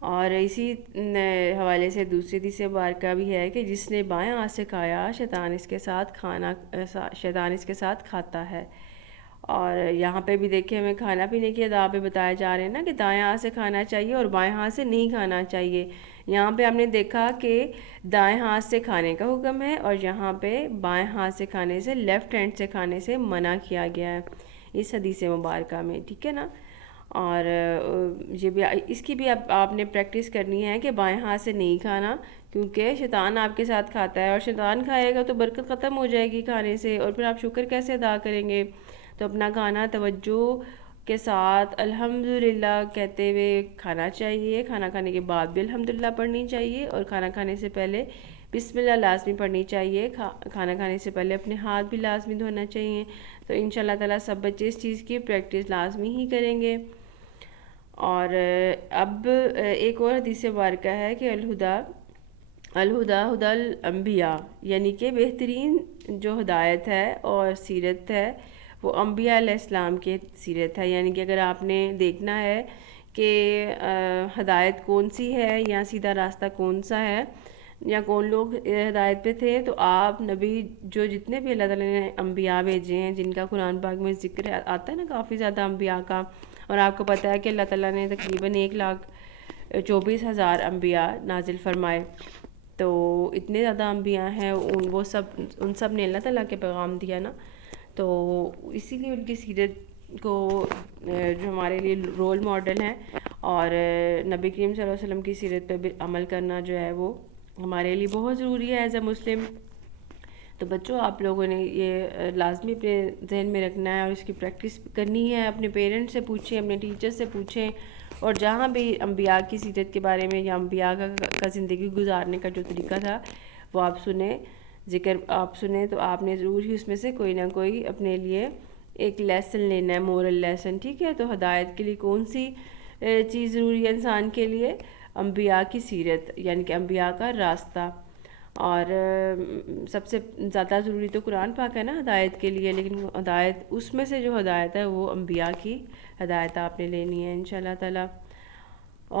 اور اسی حوالے سے دوسری حدیث مبارکہ بھی ہے کہ جس نے بائیں ہاتھ سے کھایا شیطان اس کے ساتھ کھاتا ہے۔ اور یہاں پہ بھی دیکھیں ہمیں کھانا پینے کی آداب بتائے جا رہے ہیں نا کہ دائیں ہاتھ سے کھانا چاہیے اور بائیں ہاتھ سے نہیں کھانا چاہیے۔ یہاں پہ ہم نے دیکھا کہ دائیں ہاتھ سے کھانے کا حکم ہے اور یہاں پہ بائیں ہاتھ سے کھانے سے لیفٹ ہینڈ سے کھانے سے منع کیا گیا ہے اس حدیث مبارکہ میں، ٹھیک ہے نا۔ اور یہ بھی اس کی بھی آپ نے پریکٹس کرنی ہے کہ بائیں ہاتھ سے نہیں کھانا، کیونکہ شیطان آپ کے ساتھ کھاتا ہے اور شیطان کھائے گا تو برکت ختم ہو جائے گی کھانے سے، اور پھر آپ شکر کیسے ادا کریں گے؟ تو اپنا کھانا توجہ کے ساتھ الحمدللہ کہتے ہوئے کھانا چاہیے، کھانا کھانے کے بعد بھی الحمدللہ پڑھنی چاہیے، اور کھانا کھانے سے پہلے بسم اللہ لازمی پڑھنی چاہیے، کھانا کھانے سے پہلے اپنے ہاتھ بھی لازمی دھونا چاہیے۔ تو انشاءاللہ تعالیٰ سب بچے اس چیز کی پریکٹس لازمی ہی کریں گے۔ اور اب ایک اور حدیث مبارکہ ہے کہ الہدا ہدی الانبیاء، یعنی کہ بہترین جو ہدایت ہے اور سیرت ہے وہ انبیاء علیہ السلام کی سیرت ہے۔ یعنی کہ اگر آپ نے دیکھنا ہے کہ ہدایت کون سی ہے یا سیدھا راستہ کون سا ہے یا کون لوگ ہدایت پہ تھے، تو آپ نبی جو جتنے بھی اللہ تعالیٰ نے انبیاء بھیجے ہیں جن کا قرآن پاک میں ذکر آتا ہے نا کافی زیادہ انبیاء کا، اور آپ کو پتہ ہے کہ اللہ تعالیٰ نے تقریباً 1,24,000 انبیاء نازل فرمائے، تو اتنے زیادہ انبیاء ہیں، ان سب نے اللہ تعالیٰ کے پیغام دیا نا، تو اسی لیے ان کی سیرت کو جو ہمارے لیے رول ماڈل ہیں، اور نبی کریم صلی اللہ علیہ وسلم کی سیرت پہ بھی عمل کرنا جو ہے وہ ہمارے لیے بہت ضروری ہے ایز اے مسلم۔ تو بچوں آپ لوگوں نے یہ لازمی اپنے ذہن میں رکھنا ہے اور اس کی پریکٹس کرنی ہے، اپنے پیرنٹس سے پوچھیں، اپنے ٹیچر سے پوچھیں، اور جہاں بھی انبیاء کی سیرت کے بارے میں یا انبیاء کا زندگی گزارنے کا جو طریقہ تھا وہ آپ سنیں، ذکر آپ سنیں، تو آپ نے ضرور ہی اس میں سے کوئی نہ کوئی اپنے لیے ایک لیسن لینا ہے، مورل لیسن، ٹھیک ہے۔ تو ہدایت کے لیے کون سی چیز ضروری ہے انسان کے لیے؟ انبیاء کی سیرت، یعنی کہ انبیاء کا راستہ، اور سب سے زیادہ ضروری تو قرآن پاک ہے نا ہدایت کے لیے، لیکن ہدایت اس میں سے جو ہدایت ہے وہ انبیاء کی ہدایت آپ نے لینی ہے انشاءاللہ تعالیٰ۔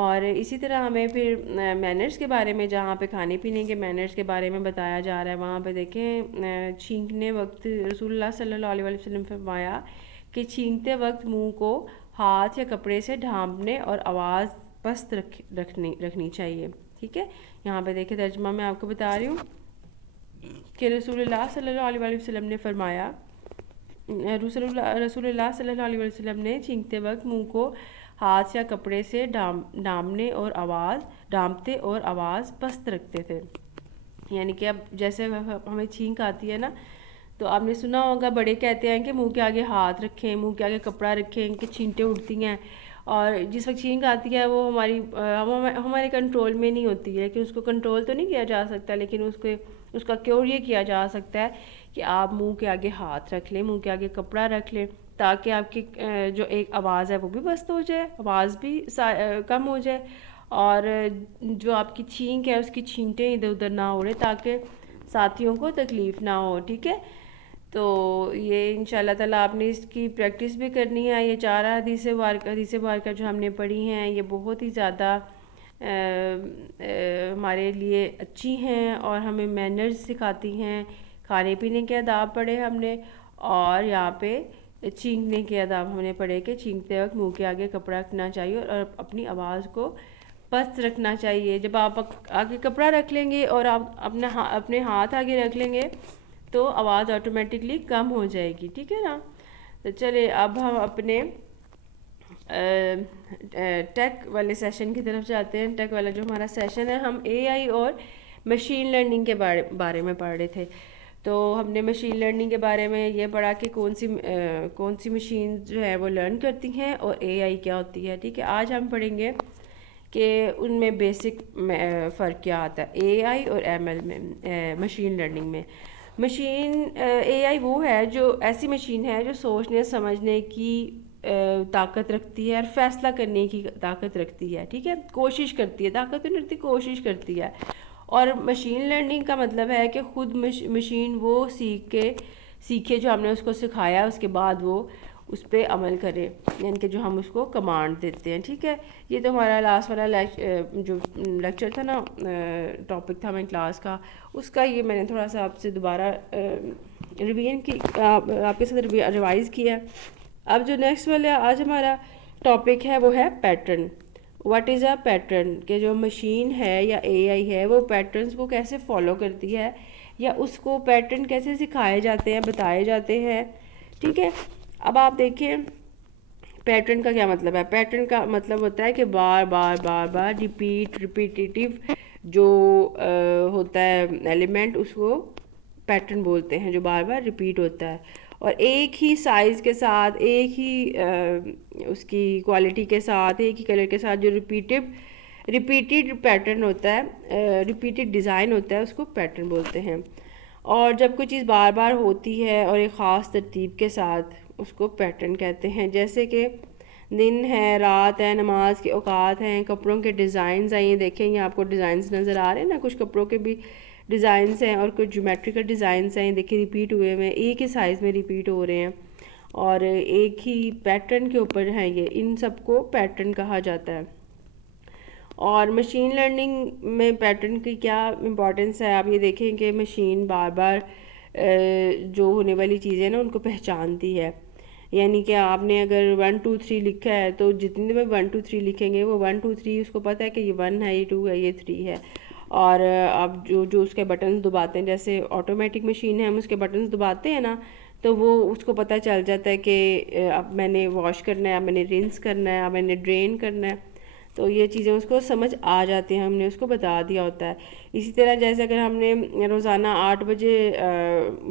اور اسی طرح ہمیں پھر مینرز کے بارے میں، جہاں پہ کھانے پینے کے مینرز کے بارے میں بتایا جا رہا ہے، وہاں پہ دیکھیں چھینکنے وقت رسول اللہ صلی اللہ علیہ وسلم فرمایا کہ چھینکتے وقت منہ کو ہاتھ یا کپڑے سے ڈھانپنے اور آواز پست رکھنی چاہیے، ٹھیک ہے۔ یہاں پہ دیکھیں ترجمہ میں آپ کو بتا رہی ہوں کہ رسول اللہ صلی اللہ علیہ وسلم نے فرمایا، رسول اللہ صلی اللہ علیہ وسلم نے چھینکتے وقت منہ کو ہاتھ یا کپڑے سے ڈھانپتے اور آواز پست رکھتے تھے۔ یعنی کہ اب جیسے ہمیں چھینک آتی ہے نا، تو آپ نے سنا ہوگا بڑے کہتے ہیں کہ منہ کے آگے ہاتھ رکھیں، منہ کے آگے کپڑا رکھیں کہ چھینٹیں اڑتی ہیں، اور جس وقت چھینک آتی ہے وہ ہمارے کنٹرول میں نہیں ہوتی ہے، کہ اس کو کنٹرول تو نہیں کیا جا سکتا، لیکن اس کا کیور یہ کیا جا سکتا ہے کہ آپ منہ کے آگے ہاتھ رکھ لیں، منہ کے آگے کپڑا رکھ لیں، تاکہ آپ کی جو ایک آواز ہے وہ بھی بست ہو جائے، آواز بھی کم ہو جائے، اور جو آپ کی چھینک ہے اس کی چھینٹیں ادھر ادھر نہ اڑے، تاکہ ساتھیوں کو تکلیف نہ ہو، ٹھیک ہے۔ تو یہ انشاءاللہ تعالیٰ آپ نے اس کی پریکٹس بھی کرنی ہے۔ یہ 4 حدیث مبارکہ جو ہم نے پڑھی ہیں یہ بہت ہی زیادہ ہمارے لیے اچھی ہیں اور ہمیں مینرز سکھاتی ہیں، کھانے پینے کے آداب پڑھے ہم نے، اور یہاں پہ چھینکنے کے آداب ہم نے پڑھے کہ چھینکتے وقت منہ کے آگے کپڑا رکھنا چاہیے اور اپنی آواز کو پست رکھنا چاہیے۔ جب آپ آگے کپڑا رکھ لیں گے اور آپ اپنے ہاتھ آگے رکھ لیں گے تو آواز آٹومیٹکلی کم ہو جائے گی، ٹھیک ہے نا۔ تو چلے اب ہم اپنے ٹیک والے سیشن کی طرف جاتے ہیں۔ ٹیک والا جو ہمارا سیشن ہے، ہم اے آئی اور مشین لرننگ کے بارے میں پڑھ رہے تھے۔ تو ہم نے مشین لرننگ کے بارے میں یہ پڑھا کہ کون سی مشین جو ہے وہ لرن کرتی ہیں اور اے آئی کیا ہوتی ہے، ٹھیک ہے۔ آج ہم پڑھیں گے کہ ان میں بیسک فرق کیا آتا ہے اے آئی اور ایم ایل میں، مشین لرننگ میں۔ اے آئی وہ ہے جو ایسی مشین ہے جو سوچنے سمجھنے کی طاقت رکھتی ہے اور فیصلہ کرنے کی طاقت رکھتی ہے، ٹھیک ہے، کوشش کرتی ہے، طاقت نہیں رکھتی، کوشش کرتی ہے۔ اور مشین لرننگ کا مطلب ہے کہ خود مشین وہ سیکھے جو ہم نے اس کو سکھایا، اس کے بعد وہ اس پہ عمل کریں، یعنی کہ جو ہم اس کو کمانڈ دیتے ہیں. ٹھیک ہے، یہ تو ہمارا لاسٹ والا جو لیکچر تھا نا، ٹاپک تھا ہماری کلاس کا، اس کا یہ میں نے تھوڑا سا آپ سے دوبارہ ریویژن کی، آپ کے ساتھ ریوائز کیا. اب جو نیکسٹ والا آج ہمارا ٹاپک ہے وہ ہے pattern. What is a pattern, کہ جو مشین ہے یا اے آئی ہے وہ پیٹرنز کو کیسے فالو کرتی ہے، یا اس کو پیٹرن کیسے سکھائے جاتے ہیں، بتائے جاتے ہیں. ٹھیک ہے، اب آپ دیکھیں پیٹرن کا کیا مطلب ہے. پیٹرن کا مطلب ہوتا ہے کہ بار بار بار بار ریپیٹیٹیو جو ہوتا ہے ایلیمنٹ، اس کو پیٹرن بولتے ہیں، جو بار بار ریپیٹ ہوتا ہے اور ایک ہی سائز کے ساتھ، ایک ہی اس کی کوالٹی کے ساتھ، ایک ہی کلر کے ساتھ جو ریپیٹیڈ پیٹرن ہوتا ہے، ریپیٹیڈ ڈیزائن ہوتا ہے، اس کو پیٹرن بولتے ہیں. اور جب کوئی چیز بار بار ہوتی ہے اور ایک خاص ترتیب کے ساتھ، اس کو پیٹرن کہتے ہیں. جیسے کہ دن ہے، رات ہے، نماز کے اوقات ہیں، کپڑوں کے ڈیزائنز ہیں. یہ دیکھیں، یہ آپ کو ڈیزائنز نظر آ رہے ہیں نا، کچھ کپڑوں کے بھی ڈیزائنز ہیں اور کچھ جیومیٹریکل ڈیزائنز ہیں. دیکھیں ریپیٹ ہوئے ہوئے، ایک ہی سائز میں ریپیٹ ہو رہے ہیں اور ایک ہی پیٹرن کے اوپر ہیں. یہ ان سب کو پیٹرن کہا جاتا ہے. اور مشین لرننگ میں پیٹرن کی کیا امپورٹنس ہے، آپ یہ دیکھیں کہ مشین بار بار جو ہونے والی چیزیں نا ان کو پہچانتی ہے. یعنی کہ آپ نے اگر 1 2 3 لکھا ہے تو جتنے بھی 1 2 3 لکھیں گے وہ 1 2 3 اس کو پتہ ہے کہ یہ 1 ہے، یہ 2 ہے، یہ 3 ہے. اور آپ جو اس کے بٹنز دباتے ہیں، جیسے آٹومیٹک مشین ہے، ہم اس کے بٹنز دباتے ہیں نا تو وہ اس کو پتہ چل جاتا ہے کہ اب میں نے واش کرنا ہے، اب میں نے رنس کرنا ہے، اب میں نے ڈرین کرنا ہے. تو یہ چیزیں اس کو سمجھ آ جاتی ہیں، ہم نے اس کو بتا دیا ہوتا ہے. اسی طرح جیسے اگر ہم نے روزانہ 8 بجے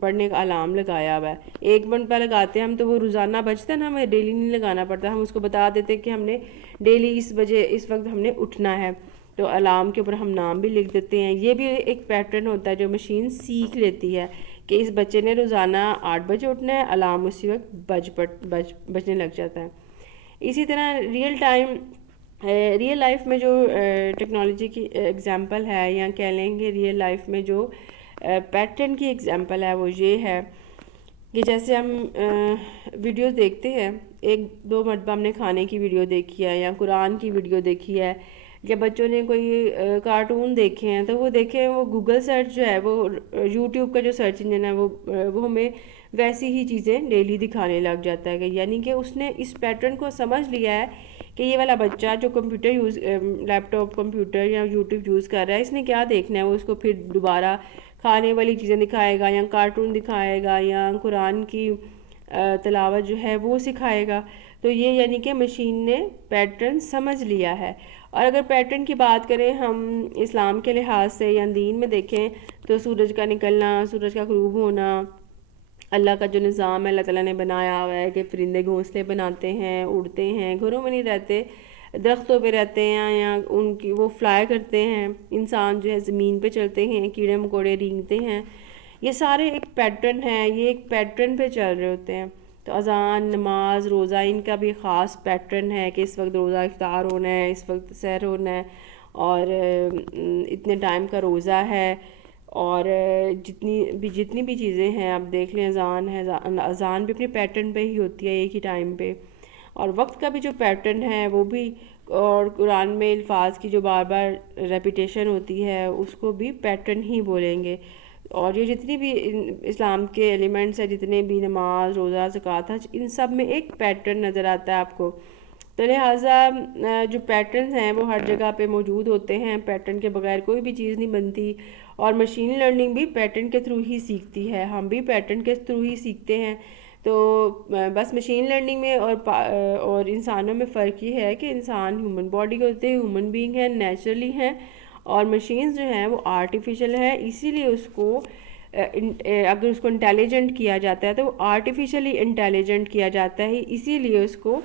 پڑھنے کا الارم لگایا ہوا ہے، 1 منٹ پہ لگاتے ہیں ہم تو وہ روزانہ بجتا ہے نا، ہمیں ڈیلی نہیں لگانا پڑتا. ہم اس کو بتا دیتے کہ ہم نے ڈیلی اس بجے اس وقت ہم نے اٹھنا ہے، تو الارم کے اوپر ہم نام بھی لکھ دیتے ہیں. یہ بھی ایک پیٹرن ہوتا ہے جو مشین سیکھ لیتی ہے کہ اس بچے نے روزانہ 8 بجے اٹھنا ہے، الارم اسی وقت بجنے لگ جاتا ہے. اسی طرح ریئل لائف میں جو ٹیکنالوجی کی ایگزامپل ہے، یا کہہ لیں گے ریئل لائف میں جو پیٹرن کی ایگزامپل ہے وہ یہ ہے کہ جیسے ہم ویڈیوز دیکھتے ہیں، 1 2 مرتبہ ہم نے کھانے کی ویڈیو دیکھی ہے یا قرآن کی ویڈیو دیکھی ہے، یا بچوں نے کوئی کارٹون دیکھے ہیں تو وہ دیکھیں، وہ گوگل سرچ جو ہے، وہ یوٹیوب کا جو سرچ انجن ہے وہ ہمیں ویسی ہی چیزیں ڈیلی دکھانے لگ جاتا ہے. یعنی کہ اس نے اس پیٹرن کو سمجھ لیا ہے کہ یہ والا بچہ جو لیپ ٹاپ کمپیوٹر یا یوٹیوب یوز کر رہا ہے، اس نے کیا دیکھنا ہے، وہ اس کو پھر دوبارہ کھانے والی چیزیں دکھائے گا، یا کارٹون دکھائے گا، یا قرآن کی تلاوت جو ہے وہ سکھائے گا. تو یہ یعنی کہ مشین نے پیٹرن سمجھ لیا ہے. اور اگر پیٹرن کی بات کریں ہم اسلام کے لحاظ سے یا دین میں دیکھیں تو سورج کا نکلنا، سورج کا غروب ہونا، اللہ کا جو نظام ہے اللہ تعالیٰ نے بنایا ہوا ہے کہ پرندے گھونسلے بناتے ہیں، اڑتے ہیں، گھروں میں نہیں رہتے، درختوں پہ رہتے ہیں، یا ان کی وہ فلائی کرتے ہیں. انسان جو ہے زمین پہ چلتے ہیں، کیڑے مکوڑے رینگتے ہیں. یہ سارے ایک پیٹرن ہے، یہ ایک پیٹرن پہ چل رہے ہوتے ہیں. تو اذان، نماز، روزہ، ان کا بھی خاص پیٹرن ہے کہ اس وقت روزہ افطار ہونا ہے، اس وقت سحر ہونا ہے، اور اتنے ٹائم کا روزہ ہے. اور جتنی بھی چیزیں ہیں آپ دیکھ لیں، اذان ہے، اذان بھی اپنے پیٹرن پہ ہی ہوتی ہے، ایک ہی ٹائم پہ. اور وقت کا بھی جو پیٹرن ہے وہ بھی، اور قرآن میں الفاظ کی جو بار بار ریپیٹیشن ہوتی ہے اس کو بھی پیٹرن ہی بولیں گے. اور یہ جتنی بھی اسلام کے ایلیمنٹس ہیں، جتنے بھی نماز، روزہ، زکوٰۃ، حج، ان سب میں ایک پیٹرن نظر آتا ہے آپ کو. تو لہٰذا جو پیٹرنز ہیں وہ ہر جگہ پہ موجود ہوتے ہیں. پیٹرن کے بغیر کوئی بھی چیز نہیں بنتی. اور مشین لرننگ بھی پیٹرن کے تھرو ہی سیکھتی ہے، ہم بھی پیٹرن کے تھرو ہی سیکھتے ہیں. تو بس مشین لرننگ میں اور انسانوں میں فرق یہ ہے کہ انسان ہیومن باڈی کے ہوتے ہیں، ہیومن بینگ ہیں، نیچرلی ہیں، اور مشینز جو ہیں وہ آرٹیفیشل ہے. اسی لیے اس کو اگر اس کو انٹیلیجنٹ کیا جاتا ہے تو وہ آرٹیفیشلی انٹیلیجنٹ کیا جاتا ہے، اسی لیے اس کو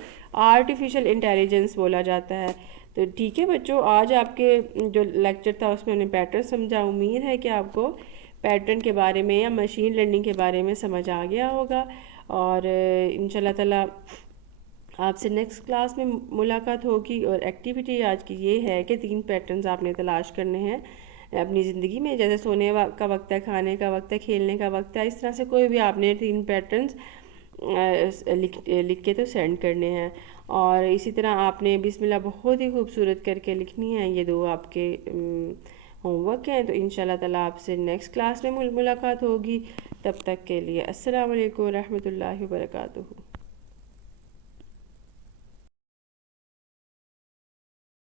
آرٹیفیشل انٹیلیجنس بولا جاتا ہے. تو ٹھیک ہے بچوں، آج آپ کے جو لیکچر تھا اس میں نے پیٹرن سمجھا. امید ہے کہ آپ کو پیٹرن کے بارے میں یا مشین لرننگ کے بارے میں سمجھ آ گیا ہوگا. اور انشاءاللہ تعالیٰ آپ سے نیکسٹ کلاس میں ملاقات ہوگی. اور ایکٹیویٹی آج کی یہ ہے کہ 3 پیٹرنز آپ نے تلاش کرنے ہیں اپنی زندگی میں. جیسے سونے کا وقت ہے، کھانے کا وقت ہے، کھیلنے کا وقت ہے، اس طرح سے کوئی بھی آپ نے 3 پیٹرنز لکھ کے تو سینڈ کرنے ہیں، اور اسی طرح آپ نے بسم اللہ بہت ہی خوبصورت کر کے لکھنی ہے۔ یہ دو آپ کے ہوم ورک ہیں، تو انشاءاللہ تعالیٰ آپ سے نیکسٹ کلاس میں ملاقات ہوگی۔ تب تک کے لیے السلام علیکم ورحمۃ اللہ وبرکاتہ۔